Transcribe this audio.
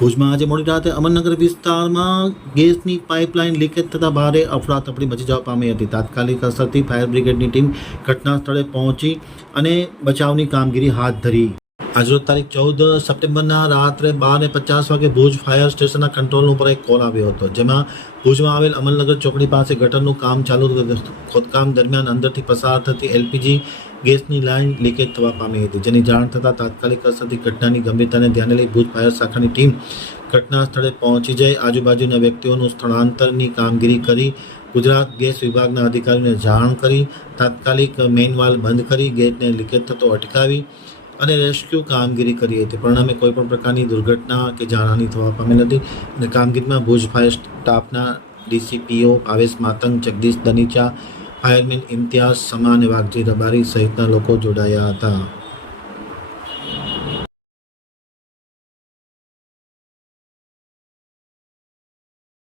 ભુજમાં આજે મોડી રાતે અમરનગર વિસ્તારમાં ગેસની પાઇપલાઇન લીકેજ થતાં ભારે અફડાતફડી મચી જવા પામી હતી. તાત્કાલિક અસરથી ફાયર બ્રિગેડની ટીમ ઘટના સ્થળે પહોંચી અને બચાવની કામગીરી હાથ ધરી. આજરોજ તારીખ ચૌદ સપ્ટેમ્બરના રાત્રે બાર ને પચાસ વાગે ભુજ ફાયર સ્ટેશનના કંટ્રોલ ઉપર એક કોલ આવ્યો હતો. જેમાં ભુજમાં આવેલ અમલનગર ચોકડી પાસે ગટરનું કામ ચાલુ ખોદકામ દરમિયાન અંદરથી પસાર થતી એલપીજી ગેસની લાઇન લીકેજ થવા પામી હતી, જેની જાણ થતાં તાત્કાલિક અસરથી ઘટનાની ગંભીરતાને ધ્યાને લઈ ભુજ ફાયર શાખાની ટીમ ઘટના સ્થળે પહોંચી જઈ આજુબાજુના વ્યક્તિઓનું સ્થળાંતરની કામગીરી કરી, ગુજરાત ગેસ વિભાગના અધિકારીઓને જાણ કરી, તાત્કાલિક મેઇન વાલ બંધ કરી, ગેસને લીકેજ થતો અટકાવી અને રેસ્ક્યુ કામગીરી કરી હતી. પરિણામે કોઈ પણ પ્રકારની દુર્ઘટના કે જાનહાની થવા પામી નથી અને કામગીરીમાં ભુજ ફાયર સ્ટાફના ડીસીપીઓ ભાવેશ માતંગ, જગદીશ દનીચા, ફાયરમેન ઇમ્તિયાઝ સમા અને વાઘજી રબારી સહિતના લોકો જોડાયા હતા.